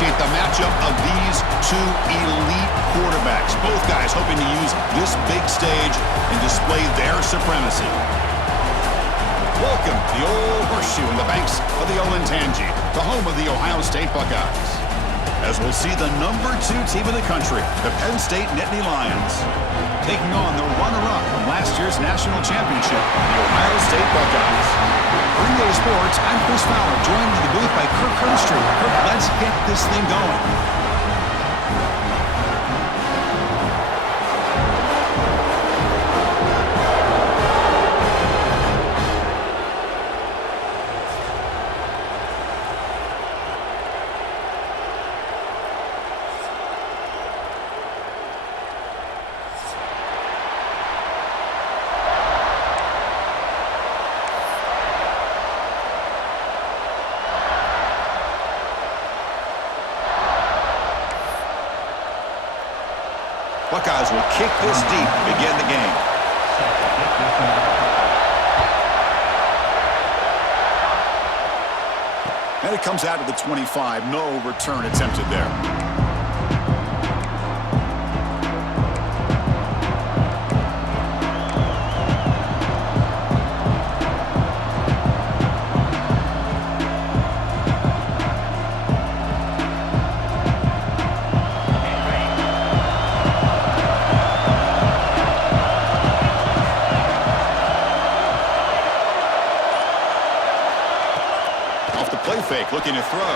appreciate the matchup of these two elite quarterbacks. Both guys hoping to use this big stage and display their supremacy. Welcome to the Old Horseshoe in the banks of the Olentangy, the home of the Ohio State Buckeyes. As we'll see the number 2 team in the country, the Penn State Nittany Lions, taking on the runner-up from last year's national championship, the Ohio State Buckeyes. For EA Sports, I'm Chris Fowler, joined in the booth by Kirk Herbstreit. Kirk, let's get this thing going. Buckeyes will kick this deep to begin the game. And it comes out to the 25. No return attempted there. Fake, looking to throw.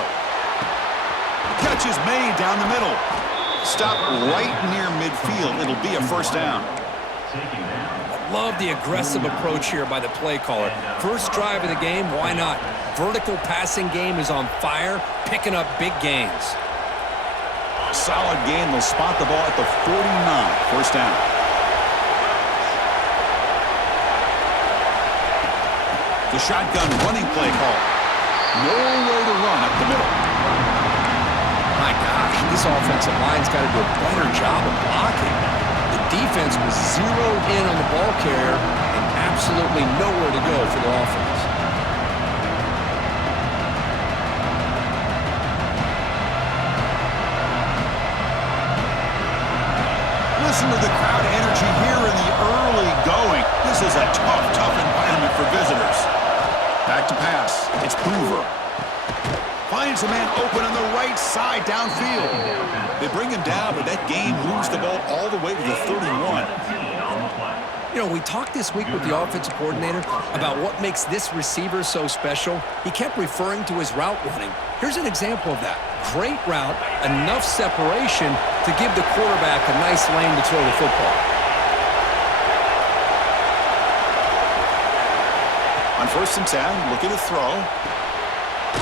Catch is made down the middle. Stop right near midfield. It'll be a first down. I love the aggressive approach here by the play caller. First drive of the game, why not? Vertical passing game is on fire, picking up big gains. Solid gain. They'll spot the ball at the 49. First down. The shotgun running play call. No way to run up the middle. My gosh, this offensive line's got to do a better job of blocking. The defense was zeroed in on the ball carrier and absolutely nowhere to go for the offense. Listen to the crowd energy here in the early going. This is a tough environment for visitors. Back to pass. It's Hoover. Finds a man open on the right side downfield. They bring him down, but that game moves the ball all the way to the 31. You know, we talked this week with the offensive coordinator about what makes this receiver so special. He kept referring to his route running. Here's an example of that. Great route, enough separation to give the quarterback a nice lane to throw the football. On 1st and 10, looking to throw.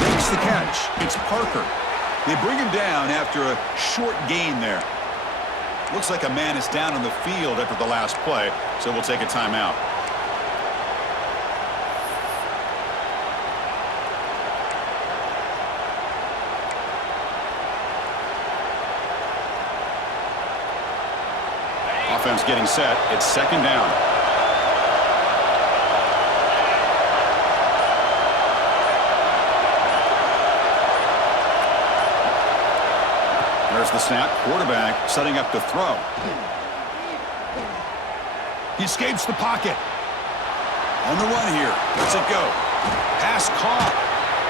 Makes the catch. It's Parker. They bring him down after a short gain there. Looks like a man is down on the field after the last play, so we'll take a timeout. Offense getting set. It's 2nd down. There's the snap. Quarterback setting up to throw. He escapes the pocket. On the run here. Lets it go. Pass caught.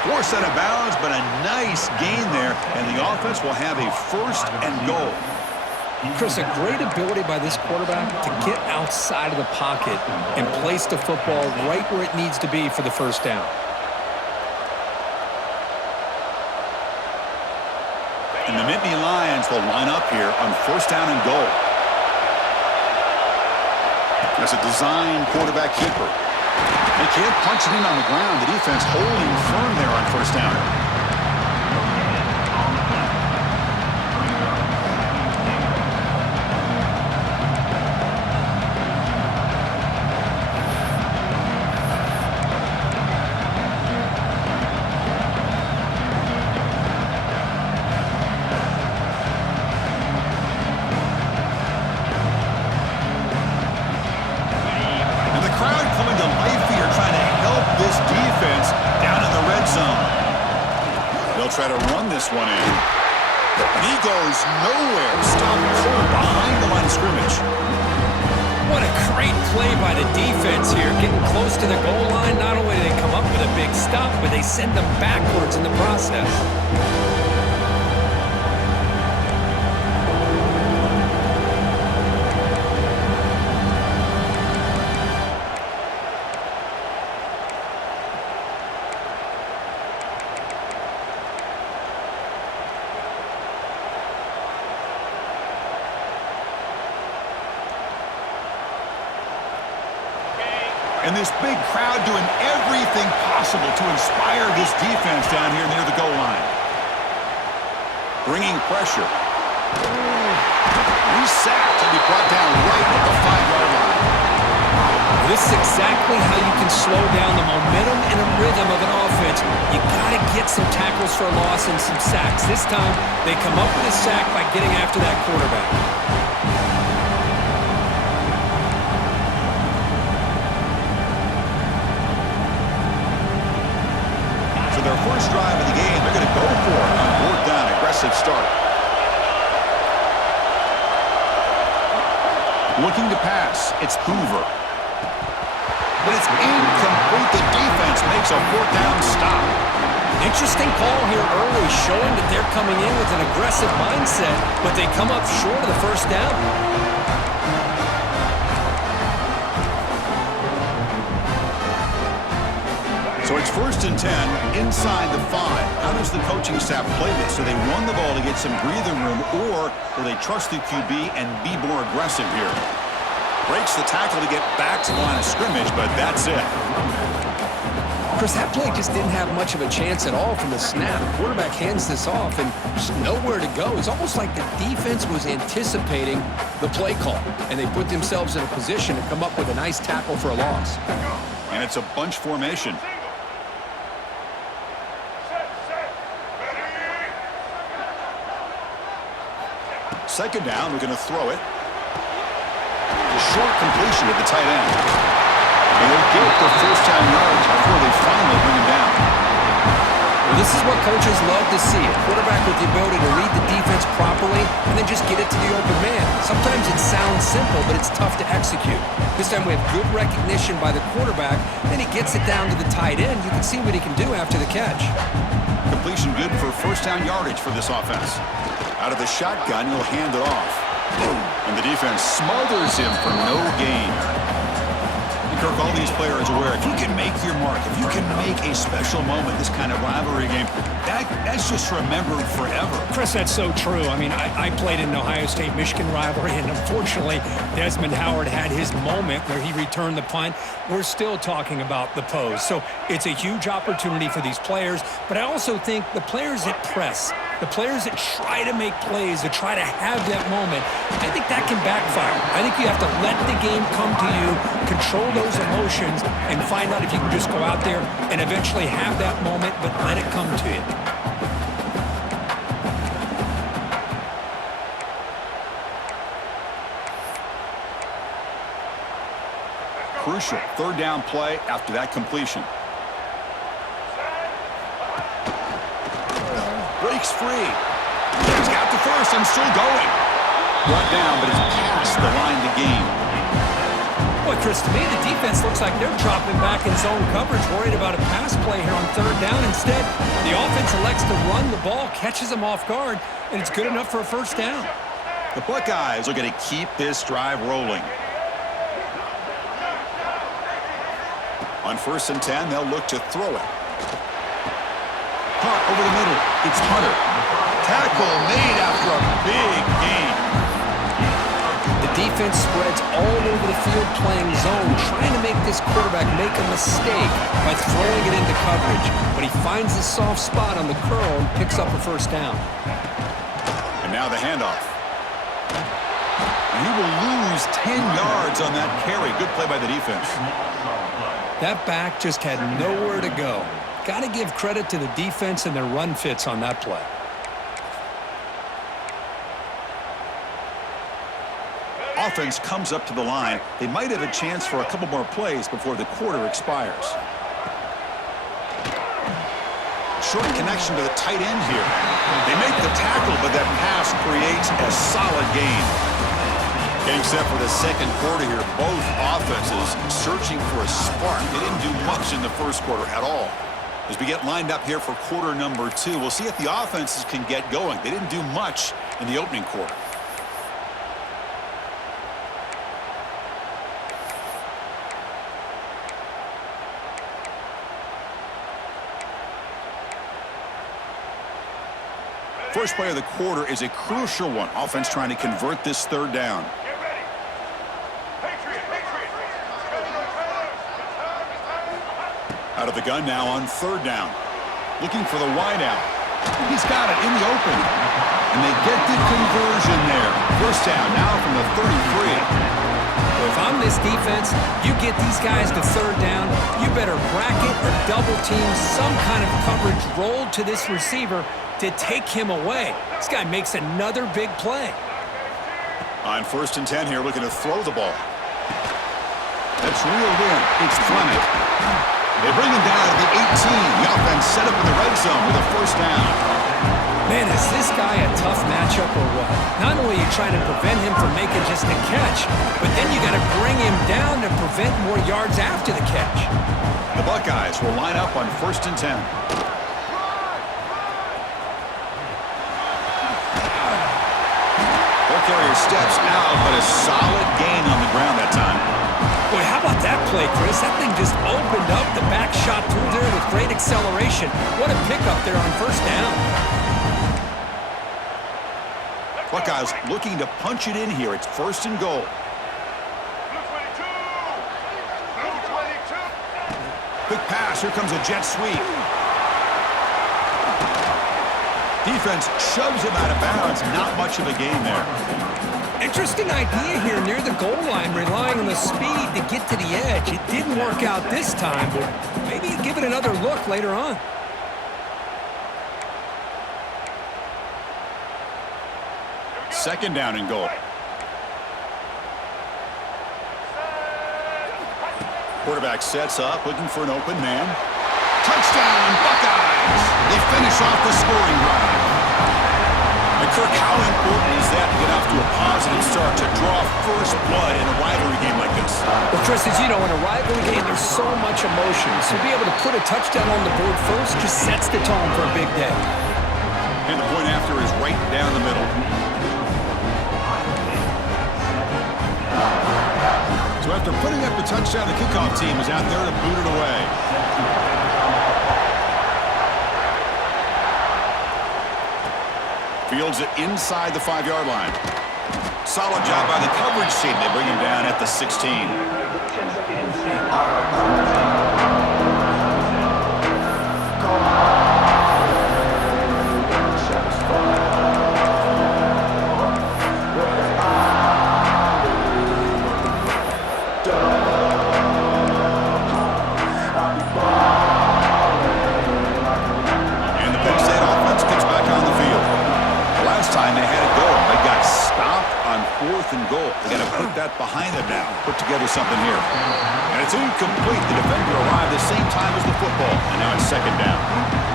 Forced out of bounds, but a nice gain there, and the offense will have a 1st and goal. Chris, a great ability by this quarterback to get outside of the pocket and place the football right where it needs to be for the first down. And the Nittany Lions will line up here on 1st down and goal. There's a design quarterback keeper. They can't punch it in on the ground. The defense holding firm there on 1st down. Try to run this one in. And he goes nowhere. Stopped cold behind the line of scrimmage. What a great play by the defense here. Getting close to the goal line, not only do they come up with a big stop, but they send them backwards in the process. And this big crowd doing everything possible to inspire this defense down here near the goal line. Bringing pressure. He's sacked and be brought down right at the 5-yard line. This is exactly how you can slow down the momentum and a rhythm of an offense. You got to get some tackles for a loss and some sacks. This time, they come up with a sack by getting after that quarterback. Their first drive of the game, they're going to go for it on fourth down. Aggressive start. Looking to pass. It's Hoover. But it's incomplete. The defense makes a fourth down stop. Interesting call here early, showing that they're coming in with an aggressive mindset, but they come up short of the first down. So it's 1st and 10 inside the 5. How does the coaching staff play this? Do they run the ball to get some breathing room, or will they trust the QB and be more aggressive here? Breaks the tackle to get back to the line of scrimmage, but that's it. Chris, that play just didn't have much of a chance at all from the snap. The quarterback hands this off and just nowhere to go. It's almost like the defense was anticipating the play call, and they put themselves in a position to come up with a nice tackle for a loss. And it's a bunch formation. Second down, we're going to throw it. A short completion at the tight end. And they'll get it for first down yards before they finally bring him down. Well, this is what coaches love to see. A quarterback with the ability to read the defense properly and then just get it to the open man. Sometimes it sounds simple, but it's tough to execute. This time we have good recognition by the quarterback. Then he gets it down to the tight end. You can see what he can do after the catch. Completion good for first down yardage for this offense. Out of the shotgun, he'll hand it off. And the defense smothers him for no gain. And Kirk, all these players are aware, if you can make your mark, if you can make a special moment, this kind of rivalry game, that's just remembered forever. Chris, that's so true. I mean, I played in the Ohio State-Michigan rivalry, and unfortunately, Desmond Howard had his moment where he returned the punt. We're still talking about the pose. So it's a huge opportunity for these players, but I also think the players that press, the players that try to make plays, that try to have that moment, I think that can backfire. I think you have to let the game come to you, control those emotions, and find out if you can just go out there and eventually have that moment, but let it come to you. Crucial third down play after that completion. Breaks free. He's got the first and still going. Brought down, but it's past the line to gain. Boy, Chris, to me, the defense looks like they're dropping back in zone coverage, worried about a pass play here on third down. Instead, the offense elects to run the ball, catches them off guard, and it's good enough for a first down. The Buckeyes are going to keep this drive rolling. On 1st and 10, they'll look to throw it. Caught over the middle. It's Hunter. Tackle made after a big gain. The defense spreads all over the field playing zone, trying to make this quarterback make a mistake by throwing it into coverage. But he finds the soft spot on the curl and picks up a first down. And now the handoff. He will lose 10 yards on that carry. Good play by the defense. That back just had nowhere to go. Got to give credit to the defense and their run fits on that play. Offense comes up to the line. They might have a chance for a couple more plays before the quarter expires. Short connection to the tight end here. They make the tackle, but that pass creates a solid gain. Getting set for the second quarter here. Both offenses searching for a spark. They didn't do much in the first quarter at all. As we get lined up here for quarter number 2, we'll see if the offenses can get going. They didn't do much in the opening quarter. First play of the quarter is a crucial one. Offense trying to convert this third down. Out of the gun now on third down. Looking for the wideout. He's got it in the open. And they get the conversion there. First down now from the 33. If I'm this defense, you get these guys to third down, you better bracket or double team some kind of coverage roll to this receiver to take him away. This guy makes another big play. On 1st and 10 here, looking to throw the ball. That's reeled in. It's Fleming. They bring him down to the 18. The offense set up in the red zone with a first down. Man, is this guy a tough matchup or what? Not only are you trying to prevent him from making just a catch, but then you got to bring him down to prevent more yards after the catch. The Buckeyes will line up on 1st and 10. Ball carrier steps out, but a solid gain on the ground that time. Boy, how about that play, Chris? That thing just opened up. The back shot through there with great acceleration. What a pickup there on first down. Buckeyes looking to punch it in here. It's 1st and goal. Quick pass. Here comes a jet sweep. Defense shoves him out of bounds. Not much of a gain there. Interesting idea here near the goal line, relying on the speed to get to the edge. It didn't work out this time, but maybe give it another look later on. Second down and goal. Quarterback sets up, looking for an open man. Touchdown, Buckeyes! They finish off the scoring drive. And Kirk, how important is that to get off to a positive start to draw first blood in a rivalry game like this? Well, Chris, as you know, in a rivalry game, there's so much emotion. So to be able to put a touchdown on the board first just sets the tone for a big day. And the point after is right down the middle. So after putting up the touchdown, the kickoff team is out there to boot it away. Fields it inside the 5-yard line. Solid job by the coverage team. They bring him down at the 16. And goal. They got to put that behind them now. Put together something here. And it's incomplete. The defender arrived the same time as the football. And now it's second down.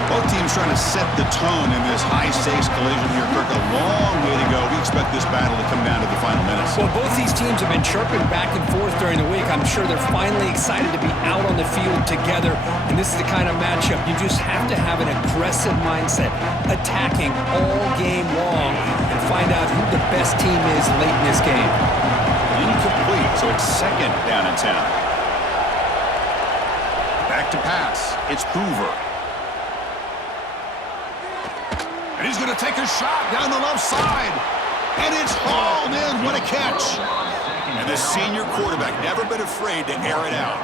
Both teams trying to set the tone in this high-stakes collision here. Kirk, a long way to go. We expect this battle to come down to the final minutes. Well, both these teams have been chirping back and forth during the week. I'm sure they're finally excited to be out on the field together. And this is the kind of matchup you just have to have an aggressive mindset, attacking all game long, and find out who the best team is late in this game. Incomplete, so it's second down and 10. Back to pass. It's Hoover. And he's going to take a shot down the left side. And it's hauled in. What a catch. And the senior quarterback never been afraid to air it out.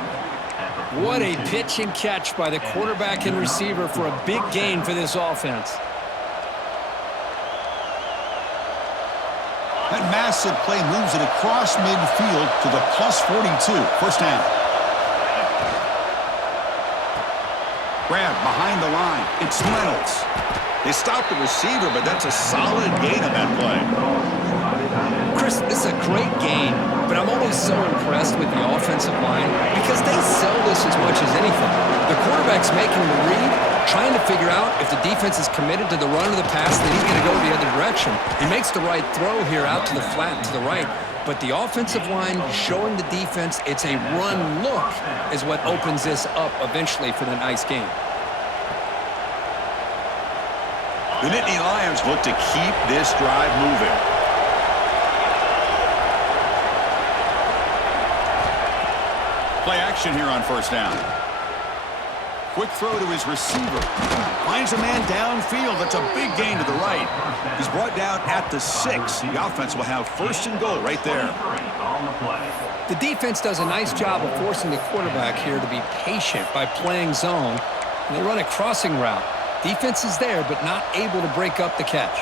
What a pitch and catch by the quarterback and receiver for a big gain for this offense. That massive play moves it across midfield to the plus 42. First down. Grab behind the line. It's Reynolds. They stopped the receiver, but that's a solid gain on that play. Chris, this is a great game, but I'm always so impressed with the offensive line because they sell this as much as anything. The quarterback's making the read, trying to figure out if the defense is committed to the run or the pass, then he's going to go the other direction. He makes the right throw here out to the flat to the right, but the offensive line showing the defense it's a run look is what opens this up eventually for the nice game. The Nittany Lions look to keep this drive moving. Play action here on first down. Quick throw to his receiver. Finds a man downfield. That's a big gain to the right. He's brought down at the 6. The offense will have first and goal right there. The defense does a nice job of forcing the quarterback here to be patient by playing zone. And they run a crossing route. Defense is there, but not able to break up the catch.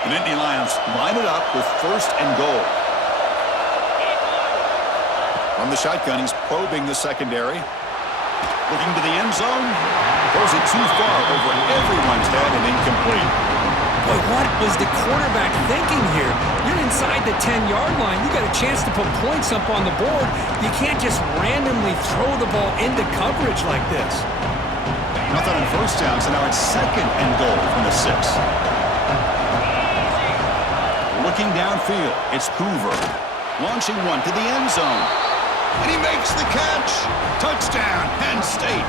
The Nittany Lions line it up with first and goal. From the shotgun, he's probing the secondary. Looking to the end zone. Throws it too far over everyone's head and incomplete. Boy, what was the quarterback thinking here? You're inside the 10-yard line. You got a chance to put points up on the board. You can't just randomly throw the ball into coverage like this. Nothing on first down, so now it's second and goal from the 6. Looking downfield, it's Hoover. Launching one to the end zone. And he makes the catch. Touchdown, Penn State.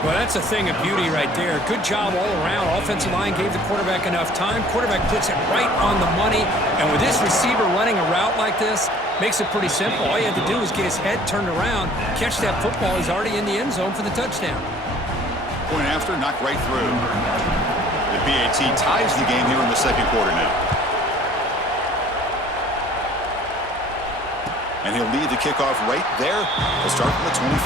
Well, that's a thing of beauty right there. Good job all around. Offensive line gave the quarterback enough time. Quarterback puts it right on the money. And with this receiver running a route like this, makes it pretty simple. All you have to do is get his head turned around, catch that football. He's already in the end zone for the touchdown. Point after, knocked right through. The PAT ties the game here in the second quarter now. And he'll lead the kickoff right there. He'll start from the 25.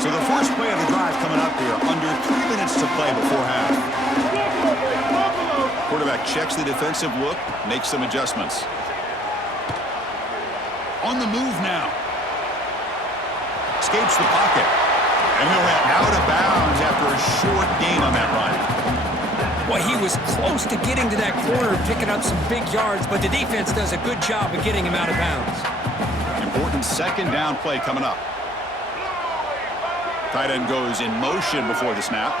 So the first play of the drive coming up here. Under 3 minutes to play before half. Quarterback checks the defensive look, makes some adjustments. On the move now. Escapes the pocket. And he'll head out of bounds after a short gain on that run. Well, he was close to getting to that corner and picking up some big yards, but the defense does a good job of getting him out of bounds. Important second down play coming up. Tight end goes in motion before the snap.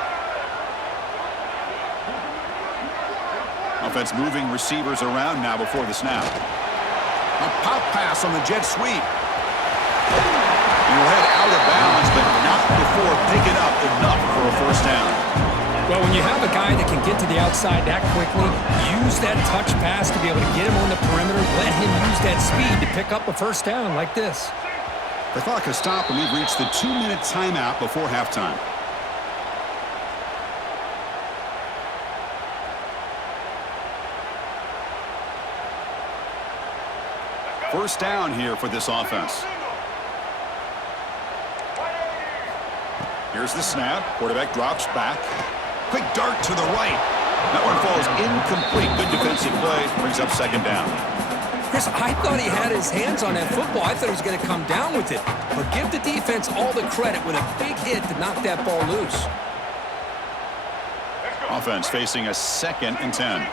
Offense moving receivers around now before the snap. A pop pass on the jet sweep. He'll head out of bounds, but not before picking up enough for a first down. Well, when you have a guy that can get to the outside that quickly, use that touch pass to be able to get him on the perimeter, let him use that speed to pick up a first down like this. The clock has stopped, and we've reached the 2-minute timeout before halftime. First down here for this offense. Here's the snap. Quarterback drops back. Quick dart to the right. That one falls incomplete. Good defensive play. Brings up second down. Chris, I thought he had his hands on that football. I thought he was going to come down with it. But give the defense all the credit with a big hit to knock that ball loose. Offense facing a 2nd and 10.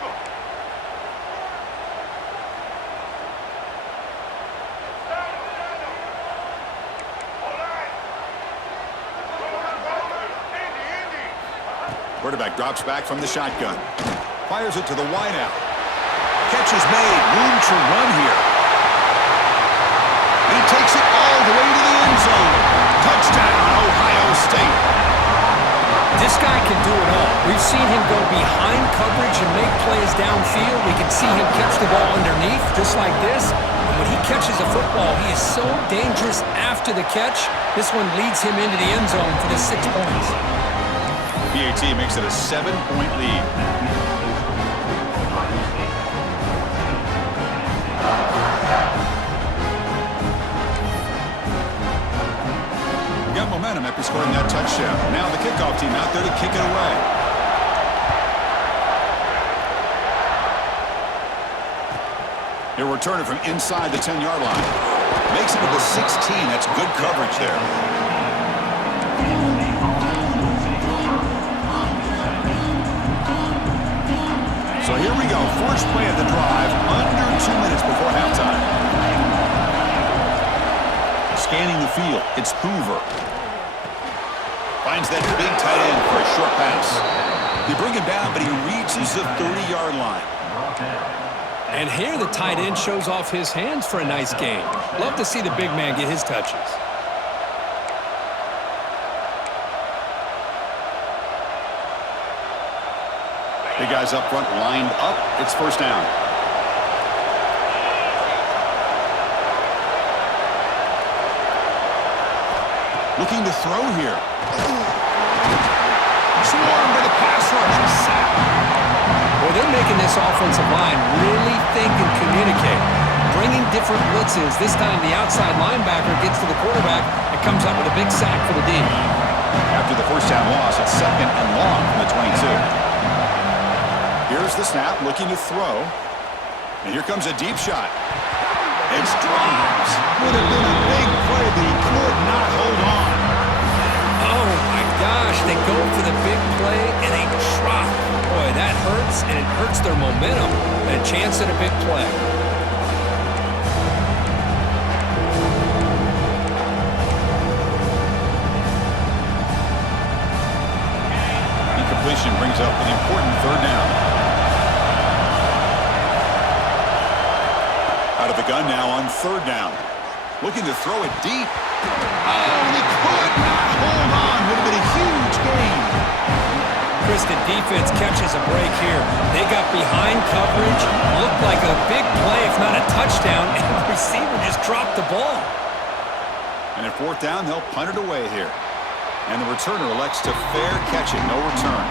Quarterback drops back from the shotgun. Fires it to the wideout. Catch is made. Room to run here. And he takes it all the way to the end zone. Touchdown, Ohio State. This guy can do it all. We've seen him go behind coverage and make plays downfield. We can see him catch the ball underneath, just like this. And when he catches a football, he is so dangerous after the catch. This one leads him into the end zone for the 6 points. PAT makes it a 7-point lead. Got momentum after scoring that touchdown. Now the kickoff team out there to kick it away. He'll return it from inside the 10-yard line. Makes it to the 16. That's good coverage there. So here we go. First play of the drive, under 2 minutes before halftime. Scanning the field, it's Hoover. Finds that big tight end for a short pass. They bring him down, but he reaches the 30-yard line. And here the tight end shows off his hands for a nice gain. Love to see the big man get his touches. Big guys up front lined up. It's first down. Looking to throw here. Swarmed by the pass rush. Well, they're making this offensive line really think and communicate. Bringing different blitzes. This time the outside linebacker gets to the quarterback and comes up with a big sack for the D. After the first down loss, it's second and long from the 22. Here's the snap, looking to throw. And here comes a deep shot. It's dropped. Would have been a big play, but he could not hold on. Oh, my gosh. They go for the big play, and they drop. Boy, that hurts, and it hurts their momentum. And a chance at a big play. Incompletion brings up an important third down. Out of the gun now on third down. Looking to throw it deep. Oh, and he could not hold on. Would have been a huge gain. Chris, the defense catches a break here. They got behind coverage. Looked like a big play, if not a touchdown, and the receiver just dropped the ball. And at fourth down, they'll punt it away here. And the returner elects to fair catch it. No return.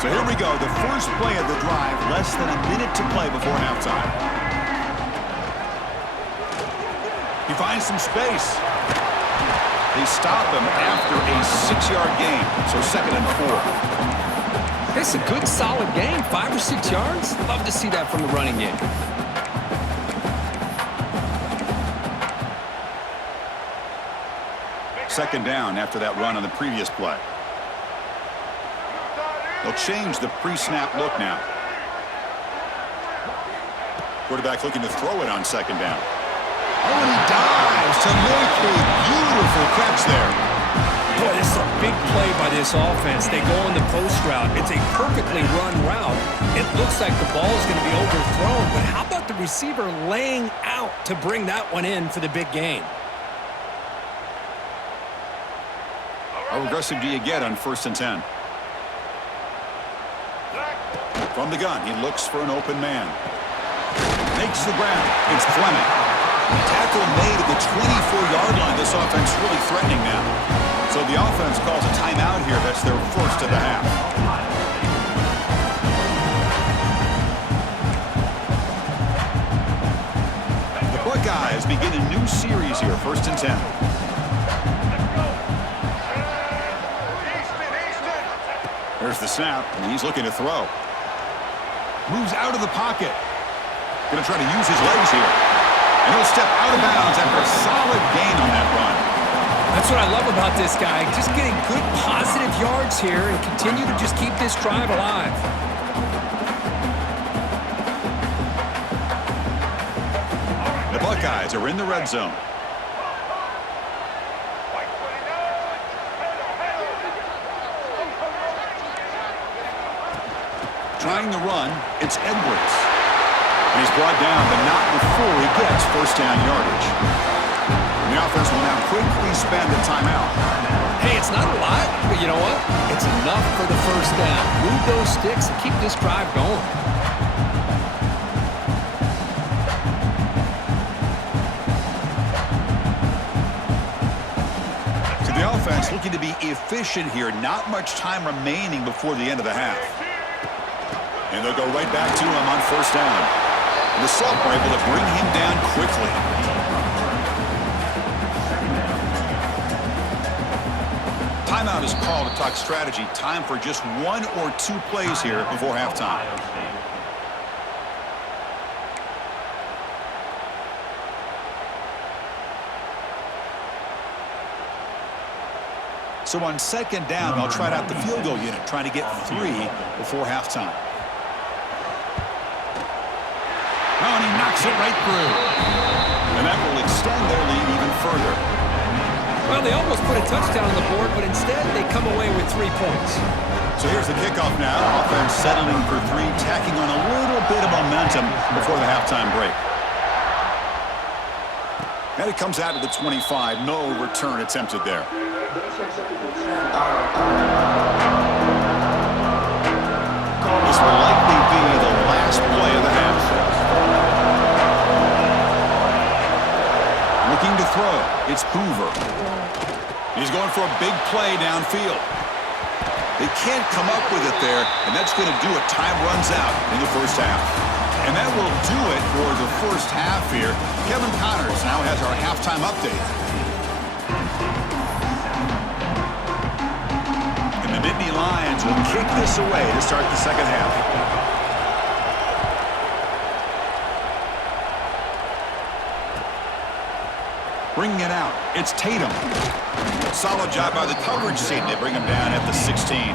So here we go, the first play of the drive, less than a minute to play before halftime. He finds some space. They stop him after a 6-yard gain, so second and 4. It's a good, solid game, 5 or 6 yards. Love to see that from the running game. Second down after that run on the previous play. They'll change the pre-snap look now. Quarterback looking to throw it on second down. Oh, and he dives to make a beautiful catch there. Boy, this is a big play by this offense. They go on the post route. It's a perfectly run route. It looks like the ball is going to be overthrown, but how about the receiver laying out to bring that one in for the big gain? How aggressive do you get on 1st and 10? From the gun, he looks for an open man. Makes the grab. It's Fleming. Tackle made at the 24-yard line. This offense really threatening now. So the offense calls a timeout here. That's their first of the half. The Buckeyes begin a new series here. 1st and 10. There's the snap, and he's looking to throw. Moves out of the pocket. Going to try to use his legs here. And he'll step out of bounds after a solid gain on that run. That's what I love about this guy. Just getting good, positive yards here and continue to just keep this drive alive. The Buckeyes are in the red zone. Trying the run, it's Edwards. And he's brought down, but not before he gets first down yardage. And the offense will now quickly spend a timeout. Hey, it's not a lot, but you know what? It's enough for the first down. Move those sticks and keep this drive going. So the offense looking to be efficient here. Not much time remaining before the end of the half. And they'll go right back to him on first down. And the sophomore able to bring him down quickly. Timeout is called to talk strategy. Time for just 1 or 2 plays here before halftime. So on second down, they'll try out the field goal unit, trying to get 3 before halftime. Oh, and he knocks it right through. And that will extend their lead even further. Well, they almost put a touchdown on the board, but instead they come away with 3 points. So here's the kickoff now. Offense settling for 3, tacking on a little bit of momentum before the halftime break. And it comes out to the 25. No return attempted there. This will likely be the last play of the half. Looking to throw. It's Hoover. He's going for a big play downfield. They can't come up with it there, and that's going to do it. Time runs out in the first half. And that will do it for the first half here. Kevin Connors now has our halftime update. And the Nittany Lions will kick this away to start the second half. Bringing it out, it's Tatum. Solid job by the coverage team. They bring him down at the 16.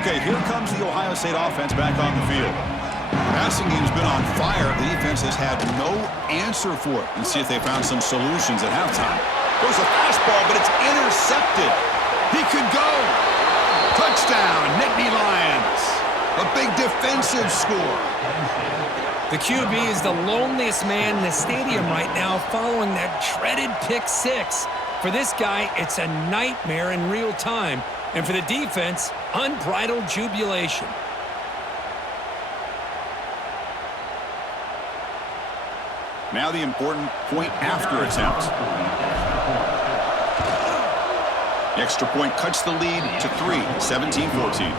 Okay, here comes the Ohio State offense back on the field. The passing game's been on fire. The defense has had no answer for it. Let's see if they found some solutions at halftime. There's a fastball, but it's intercepted. He could go. Touchdown, Nittany Lions. A big defensive score. The QB is the loneliest man in the stadium right now following that dreaded pick 6. For this guy, it's a nightmare in real time. And for the defense, unbridled jubilation. Now the important point after attempt. The extra point cuts the lead to 3, 17-14.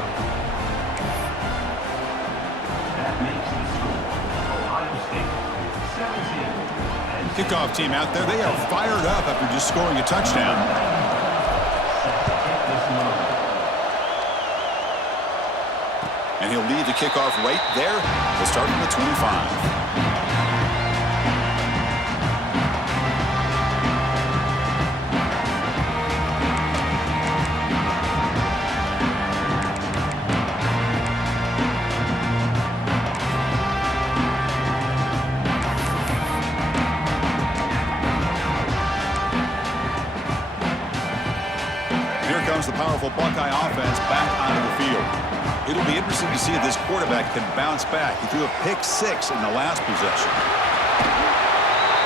Kickoff team out there, they are fired up after just scoring a touchdown. And he'll lead the kickoff right there. We'll start from the 25. The powerful Buckeye offense back onto the field. It'll be interesting to see if this quarterback can bounce back. He threw a pick 6 in the last possession.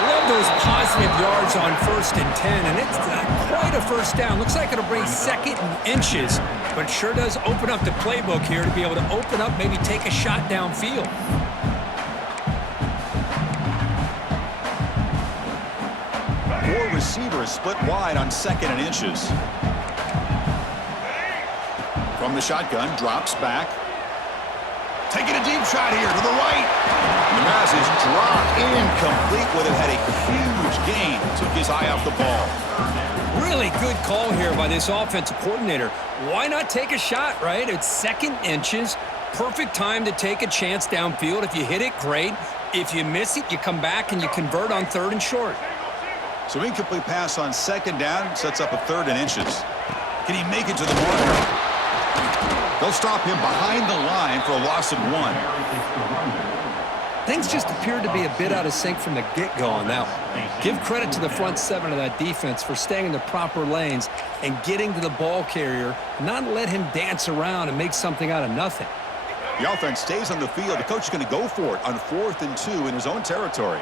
Love those positive yards on 1st and 10, and it's quite a first down. Looks like it'll bring 2nd and inches, but sure does open up the playbook here to be able to open up, maybe take a shot downfield. Four receivers split wide on 2nd and inches. From the shotgun, drops back. Taking a deep shot here to the right. And the pass is dropped incomplete. Would have had a huge gain. Took his eye off the ball. Really good call here by this offensive coordinator. Why not take a shot, right? It's 2nd inches. Perfect time to take a chance downfield. If you hit it, great. If you miss it, you come back and you convert on 3rd and short. So incomplete pass on 2nd down. Sets up a 3rd and inches. Can he make it to the marker? They'll stop him behind the line for a loss of 1. Things just appeared to be a bit out of sync from the get-go on that one. Give credit to the front 7 of that defense for staying in the proper lanes and getting to the ball carrier, not let him dance around and make something out of nothing. The offense stays on the field. The coach is going to go for it on 4th and 2 in his own territory.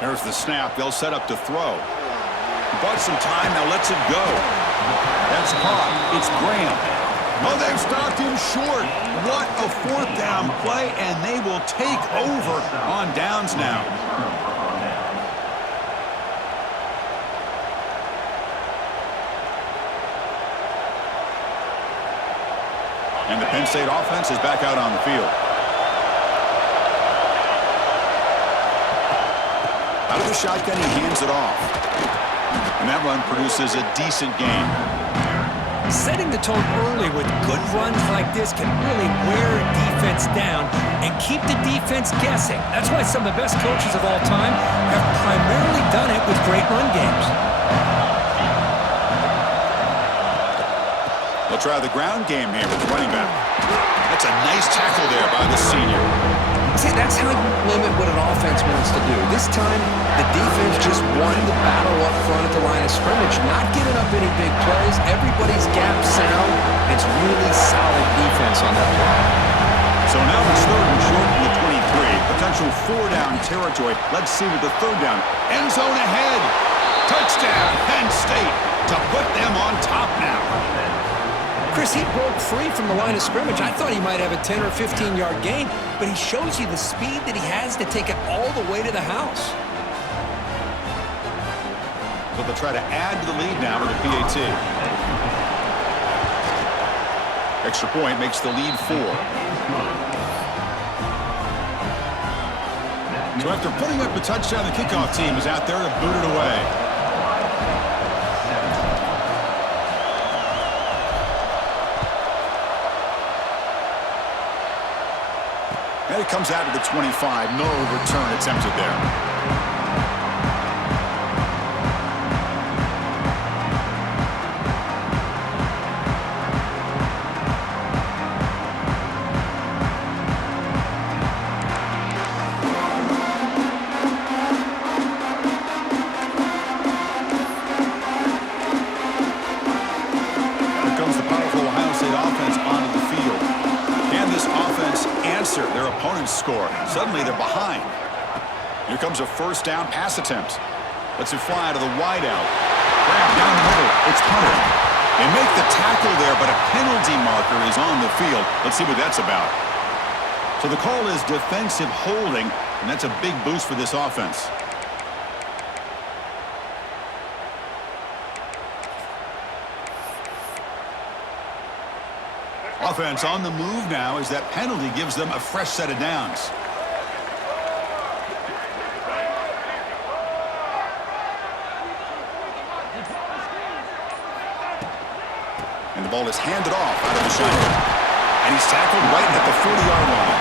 There's the snap. They'll set up to throw. He bought some time. Now lets it go. That's caught. It's Graham. Oh, they've stopped him short. What a fourth down play, and they will take over on downs now. And the Penn State offense is back out on the field. Out of the shotgun, he hands it off. And that run produces a decent gain. Setting the tone early with good runs like this can really wear a defense down and keep the defense guessing. That's why some of the best coaches of all time have primarily done it with great run games. They'll try the ground game here with the running back. That's a nice tackle there by the senior. See, that's how you limit what an offense wants to do. This time, the defense just won the battle up front at the line of scrimmage, not giving up any big plays. Everybody's gap sound. It's really solid defense on that play. So now it's third and short from the 23. Potential four-down territory. Let's see with the third down. End zone ahead. Touchdown, Penn State, to put them on top now. Chris, he broke free from the line of scrimmage. I thought he might have a 10 or 15-yard gain, but he shows you the speed that he has to take it all the way to the house. So they'll try to add to the lead now with a PAT. Extra point makes the lead 4. So after putting up the touchdown, the kickoff team is out there to boot it away. And it comes out to the 25. No return attempted there. Their opponents score. Suddenly they're behind. Here comes a first down pass attempt. Lets it fly to the wideout. Grab down the middle. It's punted. They make the tackle there, but a penalty marker is on the field. Let's see what that's about. So the call is defensive holding, and that's a big boost for this offense. Offense on the move now as that penalty gives them a fresh set of downs. And the ball is handed off out of the shotgun. And he's tackled right at the 40-yard line.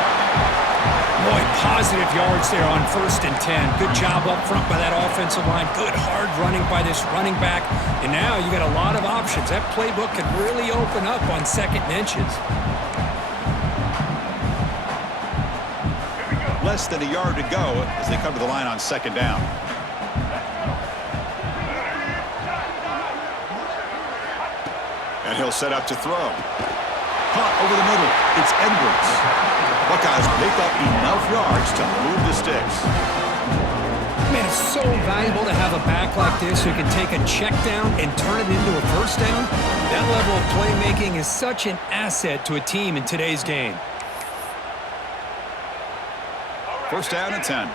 Boy, positive yards there on 1st and 10. Good job up front by that offensive line. Good hard running by this running back. And now you got a lot of options. That playbook can really open up on 2nd and inches. Less than a yard to go as they come to the line on 2nd down. And he'll set up to throw. Caught over the middle. It's Edwards. Buckeyes pick up enough yards to move the sticks. Man, it's so valuable to have a back like this who can take a check down and turn it into a first down. That level of playmaking is such an asset to a team in today's game. First down at 10.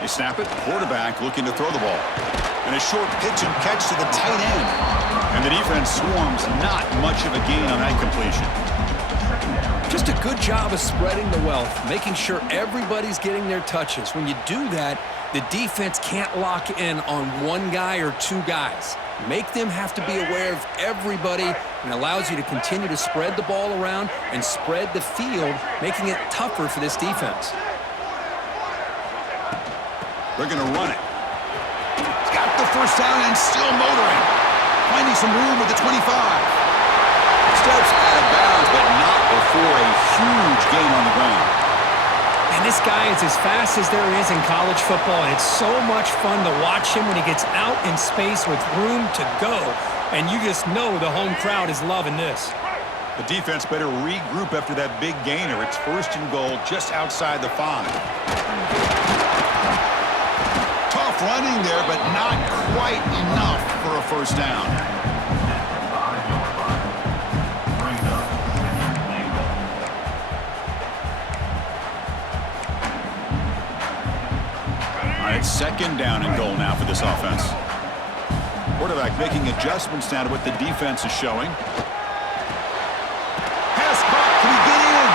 They snap it. Quarterback looking to throw the ball. And a short pitch and catch to the tight end. And the defense swarms. Not much of a gain on that completion. Just a good job of spreading the wealth, making sure everybody's getting their touches. When you do that, the defense can't lock in on one guy or two guys. Make them have to be aware of everybody, and allows you to continue to spread the ball around and spread the field, making it tougher for this defense. They're going to run it. He's got the first down and still motoring. Finding some room with the 25. Steps out of bounds, but not before a huge gain on the ground. And this guy is as fast as there is in college football, and it's so much fun to watch him when he gets out in space with room to go. And you just know the home crowd is loving this. The defense better regroup after that big gainer. It's 1st and goal just outside the 5. Tough running there, but not quite enough for a first down. All right, second down and goal now for this offense. Quarterback making adjustments now to what the defense is showing. Pass caught. Can he get in?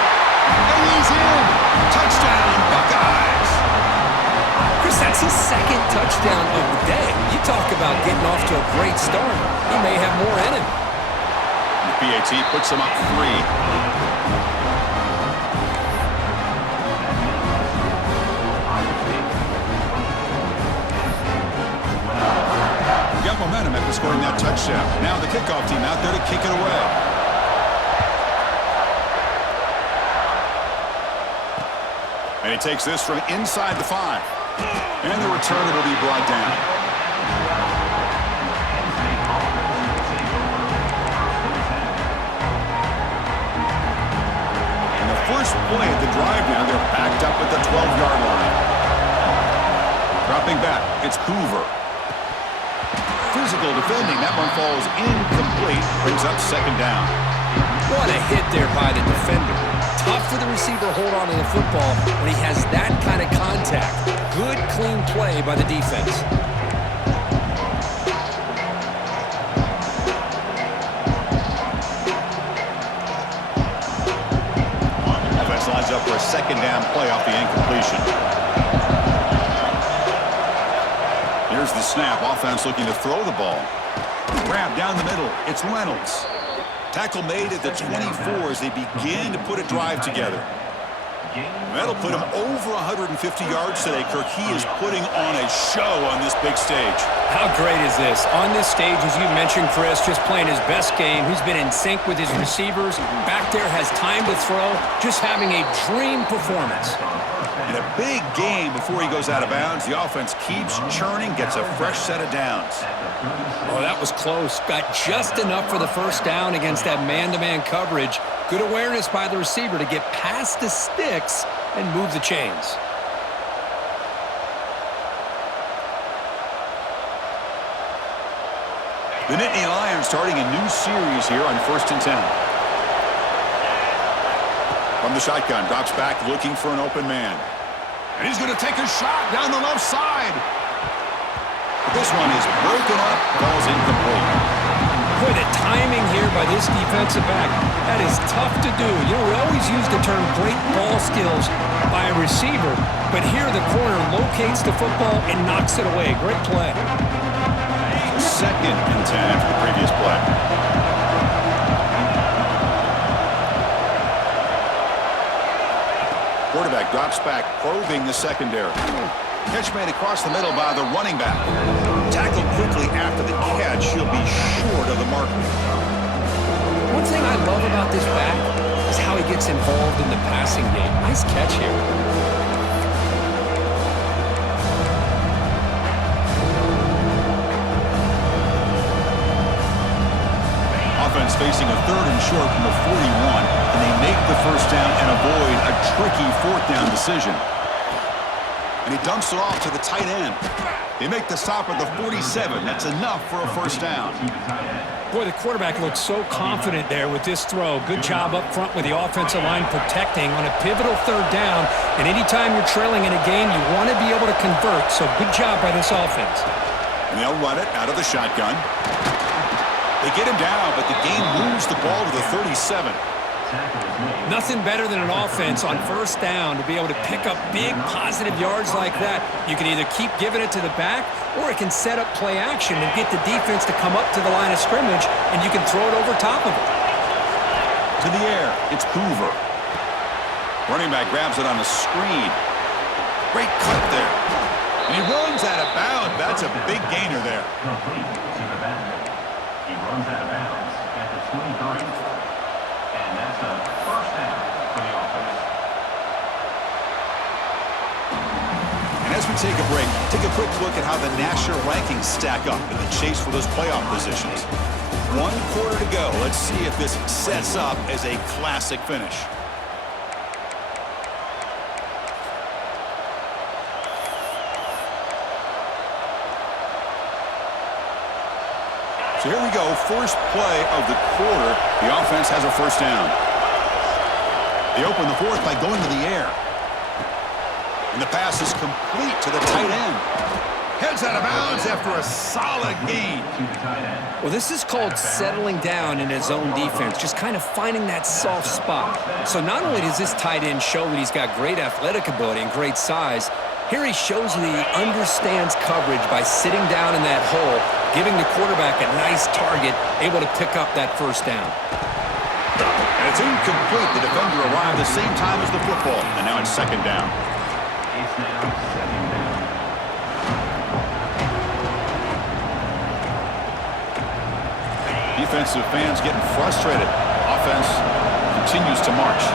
And he's in. Touchdown, Buckeyes. Chris, that's his second touchdown of the day. You talk about getting off to a great start. He may have more in him. The PAT puts him up 3. Got momentum after scoring that touchdown. Now the kickoff team out there to kick it away. And he takes this from inside the 5. And the returner will be brought down. And the first play of the drive now, they're backed up at the 12-yard line. Dropping back, it's Hoover. Physical defending. That one falls incomplete. Brings up second down. What a hit there by the defender. Tough for the receiver to hold on to the football when he has that kind of contact. Good, clean play by the defense. Offense lines up for a second down play off the incompletion. Here's the snap. Offense looking to throw the ball. Grab down the middle. It's Reynolds. Tackle made at the 24 as they begin to put a drive together. That'll put him over 150 yards today, Kirk. He is putting on a show on this big stage. How great is this? On this stage, as you mentioned, Chris, just playing his best game. He's been in sync with his receivers. Back there has time to throw. Just having a dream performance. In a big game before he goes out of bounds, the offense keeps churning, gets a fresh set of downs. Oh, that was close. Got just enough for the first down against that man-to-man coverage. Good awareness by the receiver to get past the sticks and move the chains. The Nittany Lions starting a new series here on 1st and 10. From the shotgun, drops back looking for an open man. And he's going to take a shot down the left side. This one is broken up, falls incomplete. Boy, the timing here by this defensive back, that is tough to do. You know, we always use the term great ball skills by a receiver, but here the corner locates the football and knocks it away. Great play. Second and 10 after the previous play. Quarterback drops back, probing the secondary. Catch made across the middle by the running back. Tackled quickly after the catch. He'll be short of the mark. One thing I love about this back is how he gets involved in the passing game. Nice catch here. Offense facing a 3rd and short from the 41, and they make the first down and avoid a tricky 4th down decision. And he dumps it off to the tight end. They make the stop at the 47. That's enough for a first down. Boy, the quarterback looks so confident there with this throw. Good job up front with the offensive line protecting on a pivotal 3rd down. And anytime you're trailing in a game, you want to be able to convert. So good job by this offense. And they'll run it out of the shotgun. They get him down, but the game moves the ball to the 37. Nothing better than an offense on first down to be able to pick up big positive yards like that. You can either keep giving it to the back, or it can set up play action and get the defense to come up to the line of scrimmage, and you can throw it over top of it. To the air, it's Hoover. Running back grabs it on the screen. Great cut there. And he runs out of bounds. That's a big gainer there. He runs out of bounds at the 23. And that's a first down for the offense. And as we take a break, take a quick look at how the national rankings stack up in the chase for those playoff positions. 1 quarter to go. Let's see if this sets up as a classic finish. So here we go, first play of the quarter. The offense has a first down. They open the fourth by going to the air. And the pass is complete to the tight end. Heads out of bounds after a solid gain. Well, this is called settling down in his own defense, just kind of finding that soft spot. So not only does this tight end show that he's got great athletic ability and great size, here he shows that he understands coverage by sitting down in that hole, giving the quarterback a nice target, able to pick up that first down. And it's incomplete. The defender arrived the same time as the football, and now it's second down. It's now second down. Defensive fans getting frustrated. Offense continues to march.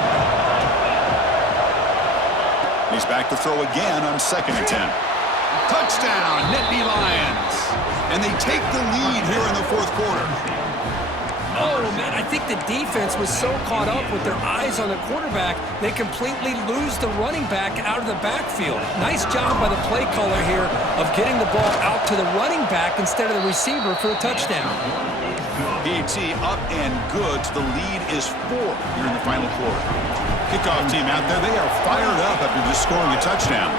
He's back to throw again on 2nd and 10. Touchdown, Nittany Lions. And they take the lead here in the fourth quarter. Oh, man, I think the defense was so caught up with their eyes on the quarterback, they completely lose the running back out of the backfield. Nice job by the play caller here of getting the ball out to the running back instead of the receiver for a touchdown. PAT up and good. The lead is 4 here in the final quarter. Kickoff team out there, they are fired up after just scoring a touchdown.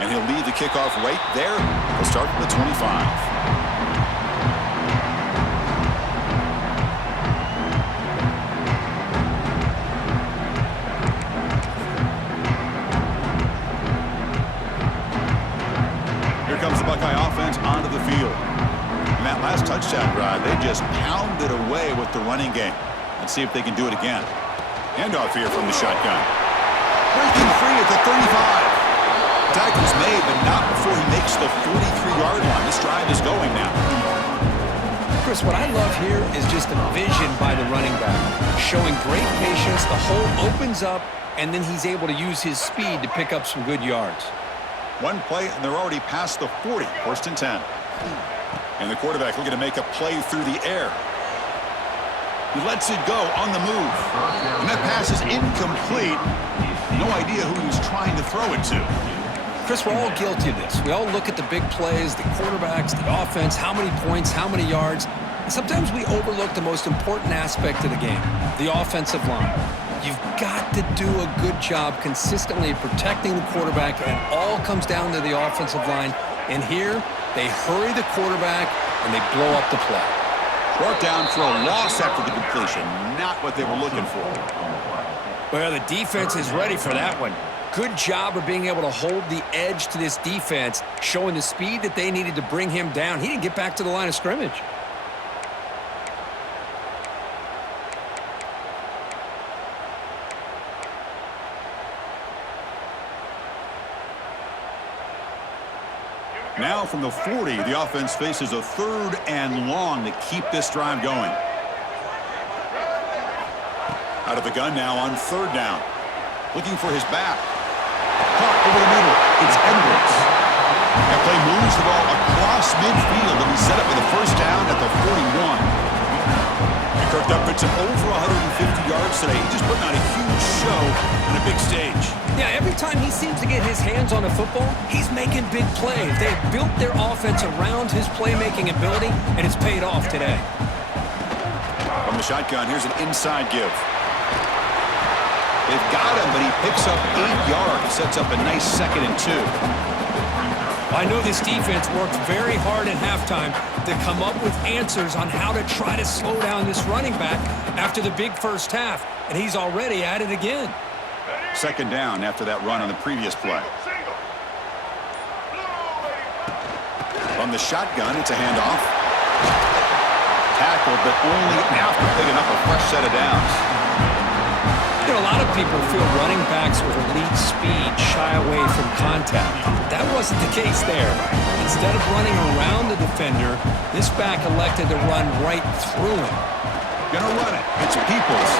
And he'll lead the kickoff right there. We'll start from the 25. Here comes the Buckeye offense onto the field. And that last touchdown drive, they just pounded away with the running game. Let's see if they can do it again. Handoff here from the shotgun. Breaking free at the 35. Tackle's made, but not before he makes the 43-yard line. This drive is going now. Chris, what I love here is just the vision by the running back, showing great patience. The hole opens up, and then he's able to use his speed to pick up some good yards. One play, and they're already past the 40, 1st and 10. And the quarterback looking to make a play through the air. He lets it go on the move. And that pass is incomplete. No idea who he was trying to throw it to. Chris, we're all guilty of this. We all look at the big plays, the quarterbacks, the offense, how many points, how many yards. And sometimes we overlook the most important aspect of the game, the offensive line. You've got to do a good job consistently protecting the quarterback, and it all comes down to the offensive line. And here, they hurry the quarterback, and they blow up the play. Brought down for a loss after the completion. Not what they were looking for. Well, the defense is ready for that one. Good job of being able to hold the edge to this defense, showing the speed that they needed to bring him down. He didn't get back to the line of scrimmage. Now from the 40, the offense faces a 3rd and long to keep this drive going. Out of the gun now on 3rd down. Looking for his back. Caught over the middle. It's Edwards. That play moves the ball across midfield and he's set up with a first down at the 41. And Kirk Duffin over 150 yards today. He just putting on a huge show on a big stage. Yeah, every time he seems to get his hands on the football, he's making big plays. They've built their offense around his playmaking ability, and it's paid off today. From the shotgun, here's an inside give. They've got him, but he picks up 8 yards. Sets up a nice 2nd and 2. I know this defense worked very hard at halftime to come up with answers on how to try to slow down this running back after the big first half, and he's already at it again. 2nd down after that run on the previous play. From the shotgun, it's a handoff. Tackled, but only after picking up a fresh set of downs. You know, a lot of people feel running backs with elite speed shy away from contact. But that wasn't the case there. Instead of running around the defender, this back elected to run right through him. Gonna run it. It's Peoples.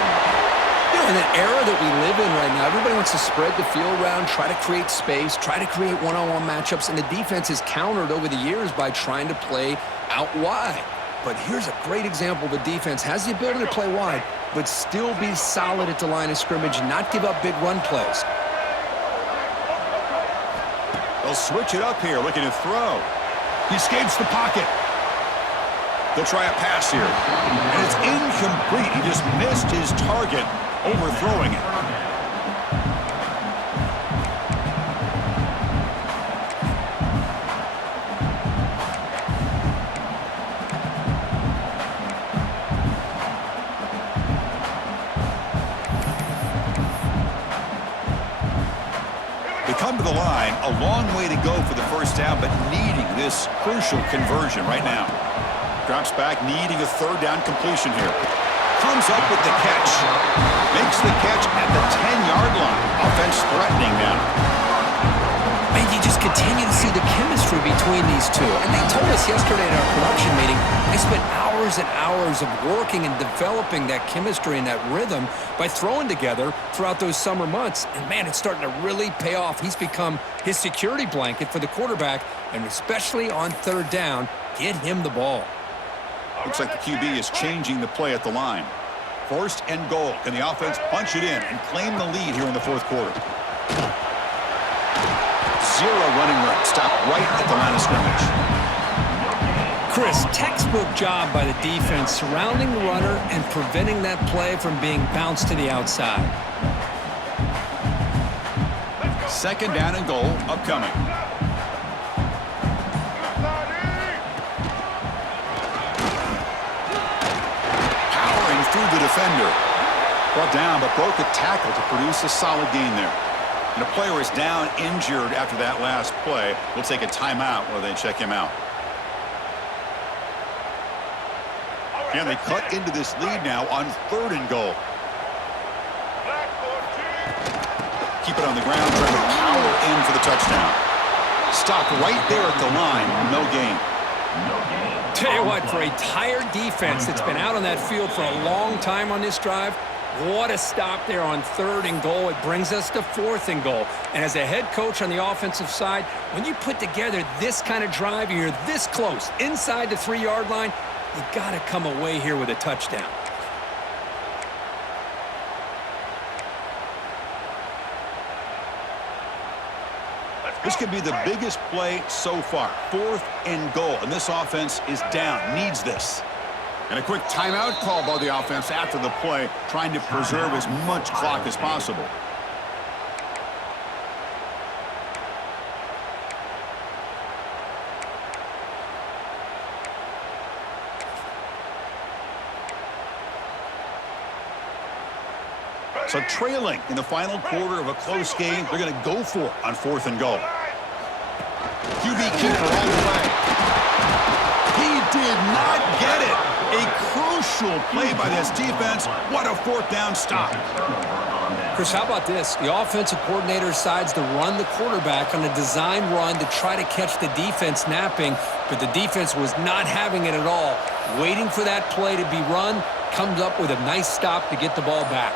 You know, in that era that we live in right now, everybody wants to spread the field around, try to create space, try to create one-on-one matchups, and the defense is countered over the years by trying to play out wide. But here's a great example. The defense has the ability to play wide, but still be solid at the line of scrimmage, not give up big run plays. They'll switch it up here, looking to throw. He escapes the pocket. They'll try a pass here. And it's incomplete. He just missed his target, overthrowing it. Come to the line, a long way to go for the first down, but needing this crucial conversion right now. Drops back, needing a third down completion here. Comes up with the catch. Makes the catch at the 10-yard line. Offense threatening now. And you just continue to see the chemistry between these two. And they told us yesterday at our production meeting, they spent hours and hours of working and developing that chemistry and that rhythm by throwing together throughout those summer months. And, man, it's starting to really pay off. He's become his security blanket for the quarterback, and especially on third down, get him the ball. Looks like the QB is changing the play at the line. First and goal. Can the offense punch it in and claim the lead here in the fourth quarter? Zero running room. Stop right at the line of scrimmage. Chris, textbook job by the defense surrounding the runner and preventing that play from being bounced to the outside. Second down and goal upcoming. Powering through the defender. Brought down but broke a tackle to produce a solid gain there. And a player is down injured after that last play. We'll take a timeout while they check him out. And they cut into this lead now on third and goal. Keep it on the ground, trying to power in for the touchdown. Stopped right there at the line. No gain. Tell you what, for a tired defense that's been out on that field for a long time on this drive, what a stop there on third and goal. It brings us to fourth and goal. And as a head coach on the offensive side, when you put together this kind of drive, you're this close, inside the 3-yard line, you got to come away here with a touchdown. This could be the biggest play so far. Fourth and goal. And this offense is down. Needs this. And a quick timeout call by the offense after the play, trying to preserve as much clock as possible. So trailing in the final quarter of a close game, they're going to go for it on fourth and goal. QB keeper all the way. He did not get it. A crucial play by this defense. What a fourth down stop. Chris, how about this? The offensive coordinator decides to run the quarterback on a design run to try to catch the defense napping, but the defense was not having it at all. Waiting for that play to be run, comes up with a nice stop to get the ball back.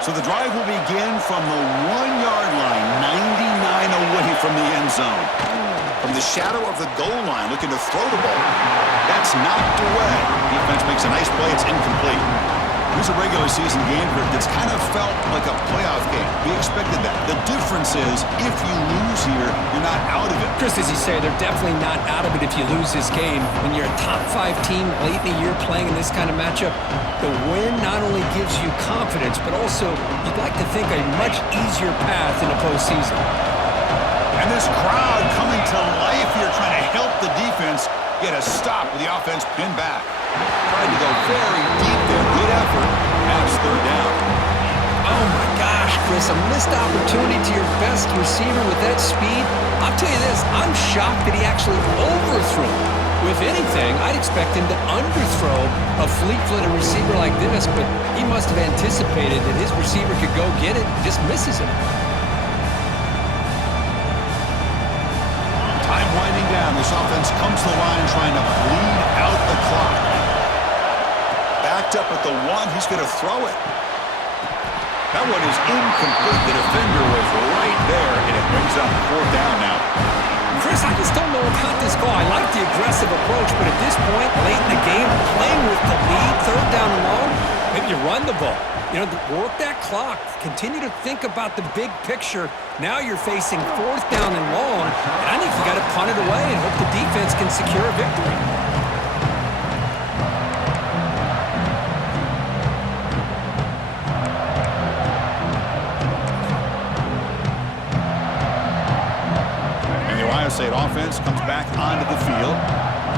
So the drive will begin from the 1-yard line, 99 away from the end zone. From the shadow of the goal line, looking to throw the ball. That's knocked away. Defense makes a nice play. It's incomplete. Here's a regular season game that's kind of felt like a playoff game. We expected that. The difference is, if you lose here, you're not out of it. Chris, as you say, they're definitely not out of it if you lose this game. When you're a top-5 team late in the year playing in this kind of matchup, the win not only gives you confidence, but also you'd like to think a much easier path in the postseason. And this crowd coming to life here, trying to help the defense get a stop with the offense pinned back. Trying to go very deep there. Good effort. Now it's third down. Oh, my gosh, Chris, a missed opportunity to your best receiver with that speed. I'll tell you this, I'm shocked that he actually overthrew. If anything, I'd expect him to underthrow a fleet-footed receiver like this, but he must have anticipated that his receiver could go get it and just misses him. Time winding down. This offense comes to the line trying to bleed out the clock. Backed up at the 1. He's going to throw it. That one is incomplete. The defender was right there, and it brings up fourth down now. Chris, I just don't know about this call. I like the aggressive approach, but at this point, late in the game, playing with the lead, third down and long, maybe You run the ball. You know, work that clock. Continue to think about the big picture. Now you're facing 4th down and long, and I think you got to punt it away and hope the defense can secure a victory. And the Ohio State offense comes back onto the field.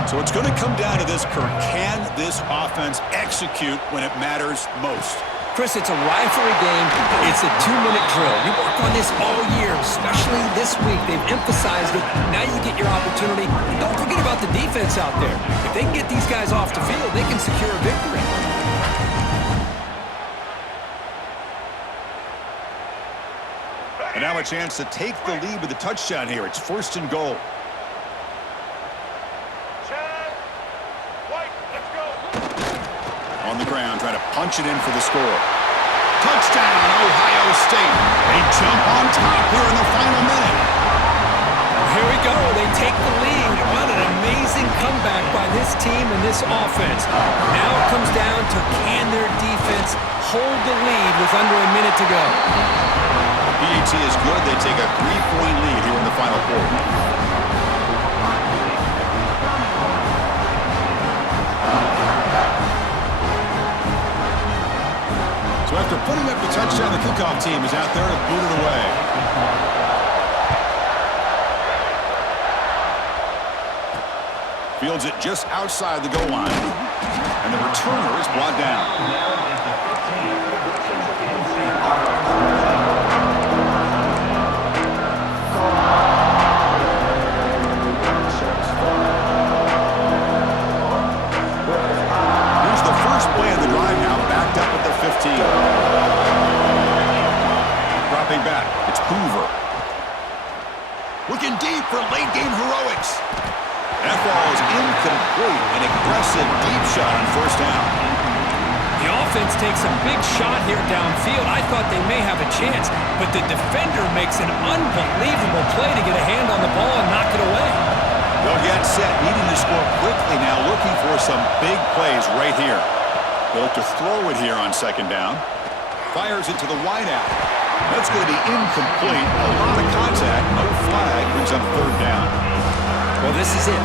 So it's going to come down to this, Kurt. Can this offense execute when it matters most? Chris, it's a rivalry game. It's a 2-minute drill. You work on this all year, especially this week. They've emphasized it. Now you get your opportunity. And don't forget about the defense out there. If they can get these guys off the field, they can secure a victory. And now a chance to take the lead with a touchdown here. It's 1st and goal. On the ground, trying to punch it in for the score. Touchdown, Ohio State. They jump on top here in the final minute. Here we go. They take the lead. What an amazing comeback by this team and this offense. Now it comes down to can their defense hold the lead with under a minute to go. PAT is good. They take a 3-point lead here in the final quarter. So after putting up the touchdown, the kickoff team is out there to boot it away. Fields it just outside the goal line. And the returner is brought down. Here's the first play of the drive now, backed up at the 15. Dropping back, it's Hoover. Looking deep for late-game heroics. That ball is incomplete. An aggressive deep shot on 1st down. The offense takes a big shot here downfield. I thought they may have a chance, but the defender makes an unbelievable play to get a hand on the ball and knock it away. They'll get set, needing to score quickly now, looking for some big plays right here. They'll look to throw it here on 2nd down. Fires it to the wideout. That's going to be incomplete. A lot of contact, no flag, brings up 3rd down. Well, this is it.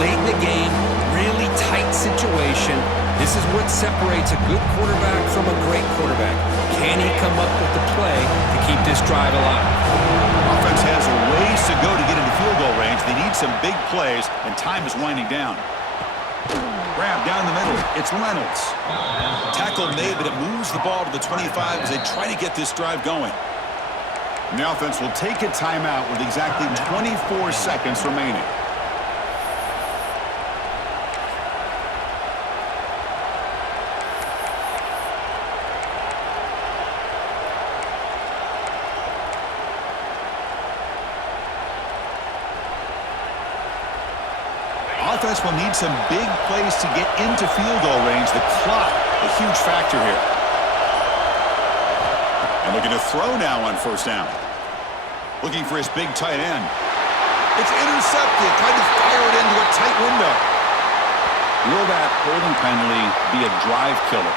Late in the game, really tight situation. This is what separates a good quarterback from a great quarterback. Can he come up with the play to keep this drive alive? Offense has a ways to go to get into field goal range. They need some big plays, and time is winding down. Grab down the middle. It's Reynolds. Tackle made, but it moves the ball to the 25 as they try to get this drive going. And the offense will take a timeout with exactly 24 seconds remaining. Offense will need some big plays to get into field goal range. The clock, a huge factor here. And looking to throw now on 1st down. Looking for his big tight end. It's intercepted. Trying to fire it into a tight window. Will that holding penalty be a drive killer?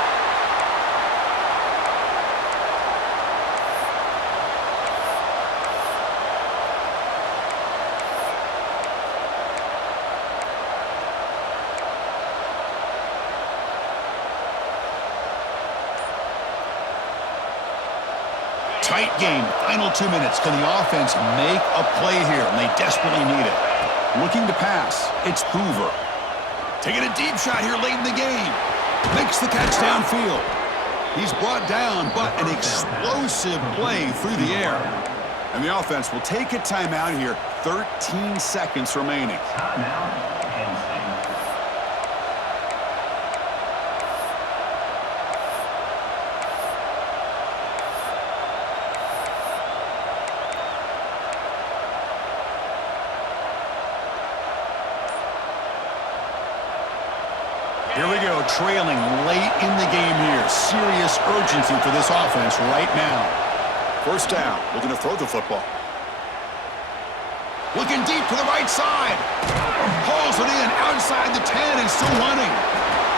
Tight game, final 2 minutes. Can the offense make a play here? And they desperately need it. Looking to pass, it's Hoover. Taking a deep shot here late in the game. Makes the catch downfield. He's brought down, but an explosive play through the air. And the offense will take a timeout here. 13 seconds remaining. Here we go, trailing late in the game here. Serious urgency for this offense right now. 1st down, looking to throw the football. Looking deep to the right side. Hauls it in outside the 10 and still running.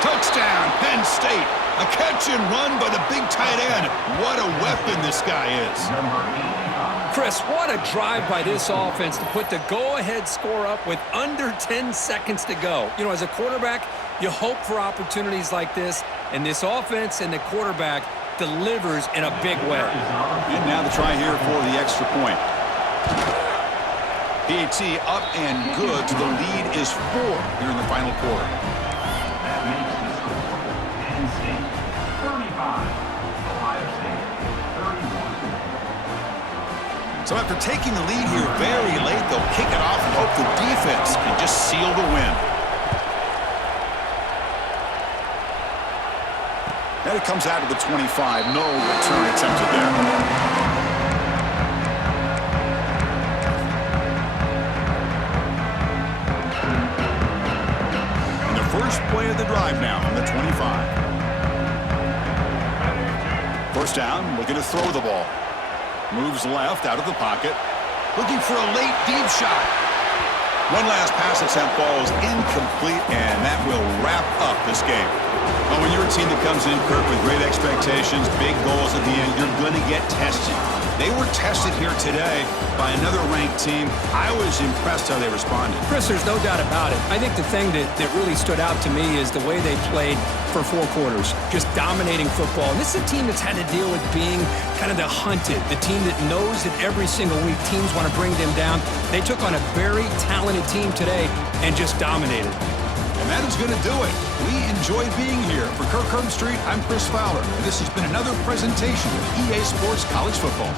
Touchdown, Penn State. A catch and run by the big tight end. What a weapon this guy is. Chris, what a drive by this offense to put the go-ahead score up with under 10 seconds to go. You know, as a quarterback, you hope for opportunities like this, and this offense and the quarterback delivers in a big way. And now the try here for the extra point. PAT up and good, so the lead is 4 here in the final quarter. That makes the score Penn State 35, Ohio State 31. So after taking the lead here very late, they'll kick it off and hope the defense can just seal the win. And it comes out to the 25. No return attempted there. First play of the drive now on the 25. First down, looking to throw the ball. Moves left out of the pocket. Looking for a late deep shot. One last pass attempt falls incomplete, and that will wrap up this game. Well, when you're a team that comes in, Kurt, with great expectations, big goals at the end, you're going to get tested. They were tested here today by another ranked team. I was impressed how they responded. Chris, there's no doubt about it. I think the thing that really stood out to me is the way they played for 4 quarters, just dominating football. And this is a team that's had to deal with being kind of the hunted, the team that knows that every single week teams want to bring them down. They took on a very talented team today and just dominated. And that is going to do it. We enjoyed being here. For Kirk Herbstreit, I'm Chris Fowler. And this has been another presentation of EA Sports College Football.